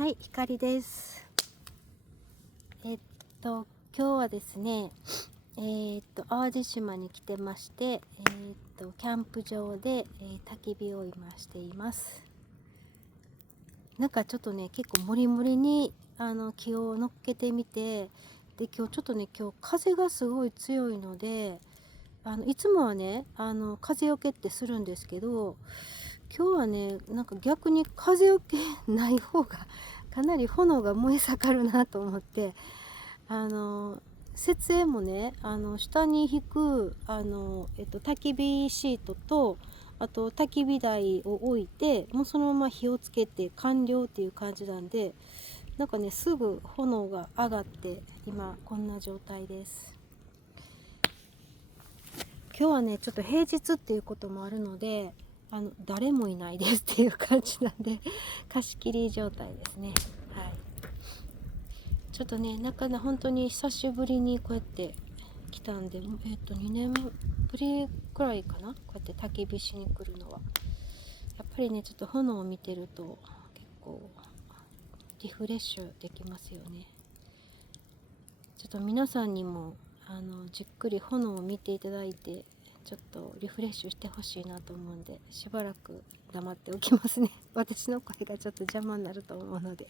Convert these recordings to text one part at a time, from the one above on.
はい、ひかりです。今日はですね、淡路島に来てまして、キャンプ場で、焚き火を今しています。なんかちょっとね、結構モリモリに木を乗っけてみて、で今日ちょっとね、風がすごい強いので、いつもはね、風よけってするんですけど、今日はね、なんか逆に風よけない方がかなり炎が燃え盛るなと思って、設営もね、下に引く焚き火シートと、あと焚き火台を置いて、もうそのまま火をつけて完了っていう感じなんで、なんかね、すぐ炎が上がって今こんな状態です。今日はね、ちょっと平日っていうこともあるので、誰もいないですっていう感じなんで貸し切り状態ですね。はい、ちょっとね、本当に久しぶりにこうやって来たんで、2年ぶりくらいかな、こうやって焚き火しに来るのは。やっぱりね、ちょっと炎を見てると結構リフレッシュできますよね。ちょっと皆さんにもじっくり炎を見ていただいて、ちょっとリフレッシュしてほしいなと思うんで、しばらく黙っておきますね。私の声がちょっと邪魔になると思うので。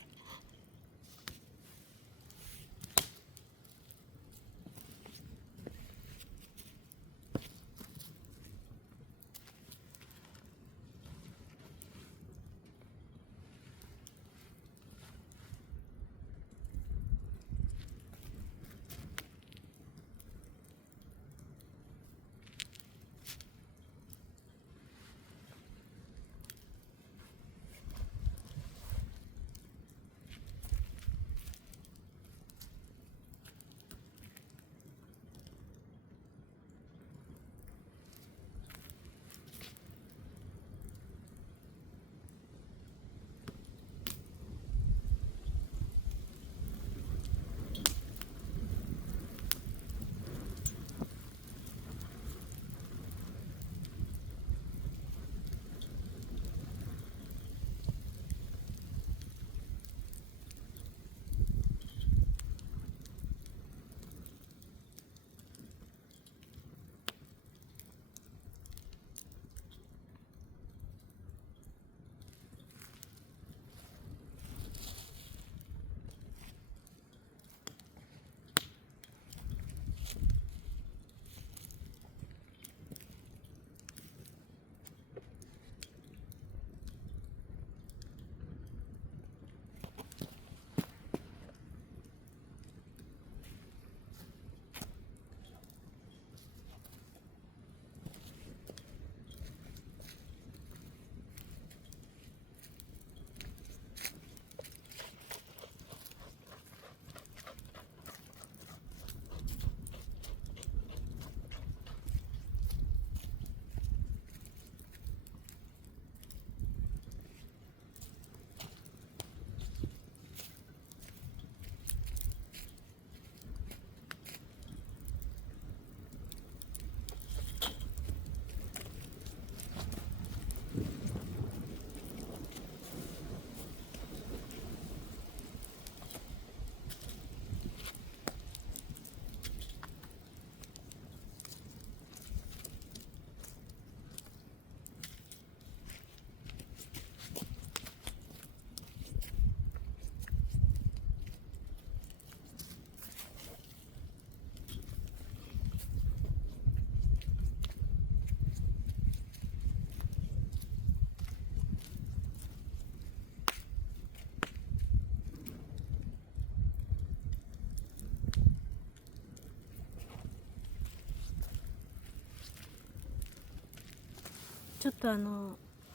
ちょっと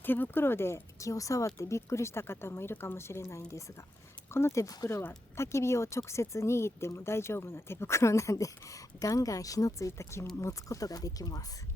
手袋で木を触ってびっくりした方もいるかもしれないんですが、この手袋は焚き火を直接握っても大丈夫な手袋なんでガンガン火のついた木も持つことができます。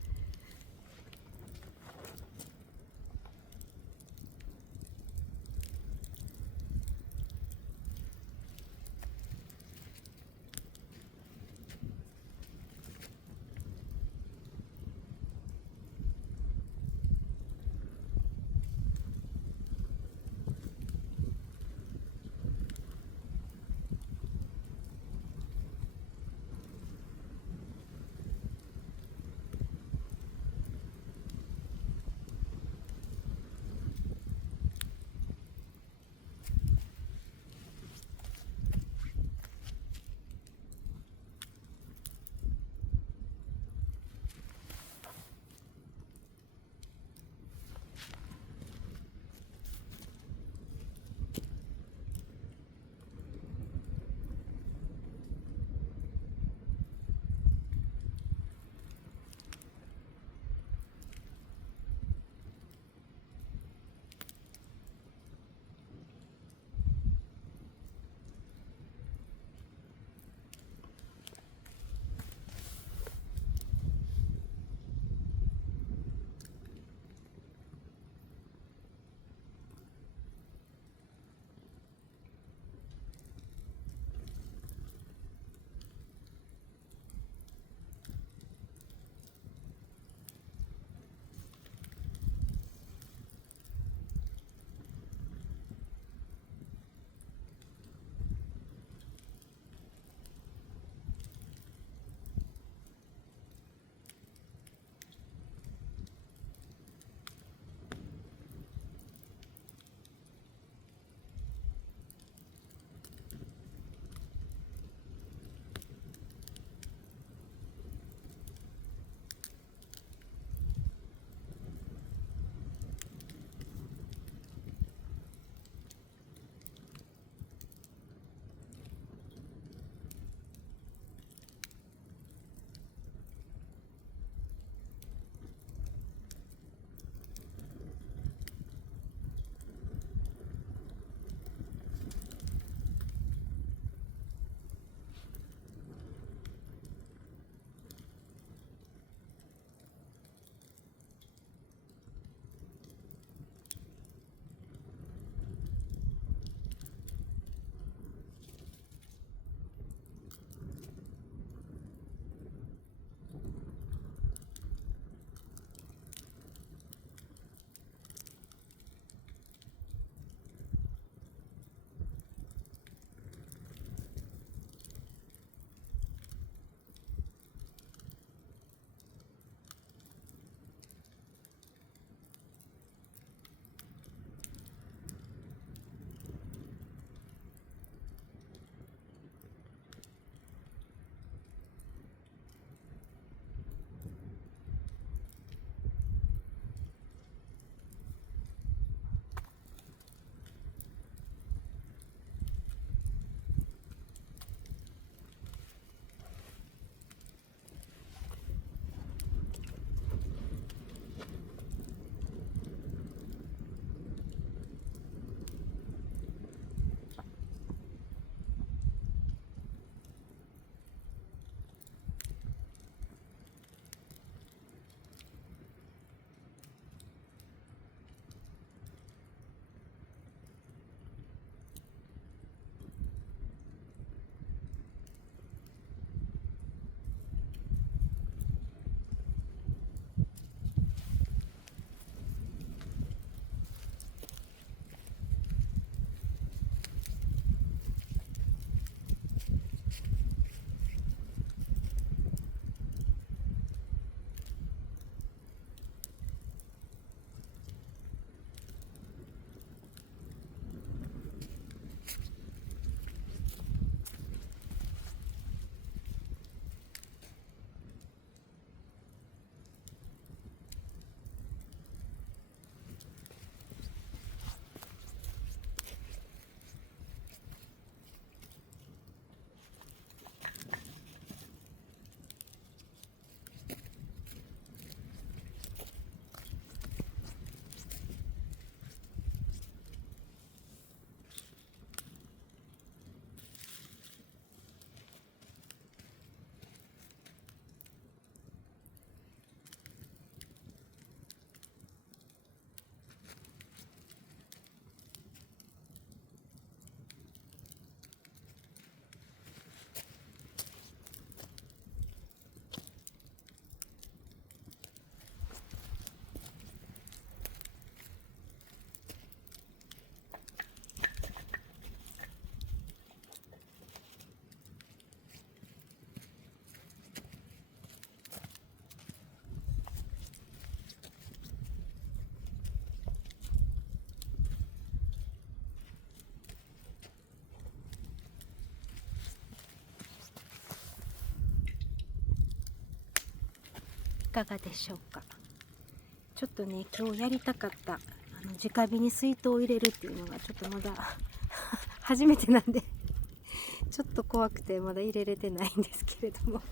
かがでしょうか。ちょっとね今日やりたかった直火に水筒を入れるっていうのがちょっとまだ初めてなんでちょっと怖くてまだ入れれてないんですけれども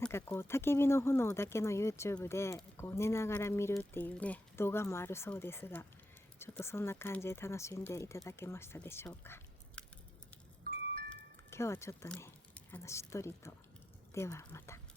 なんかこう焚き火の炎だけの YouTube でこう寝ながら見るっていうね動画もあるそうですが、ちょっとそんな感じで楽しんでいただけましたでしょうか。今日はちょっとねしっとりと。ではまた。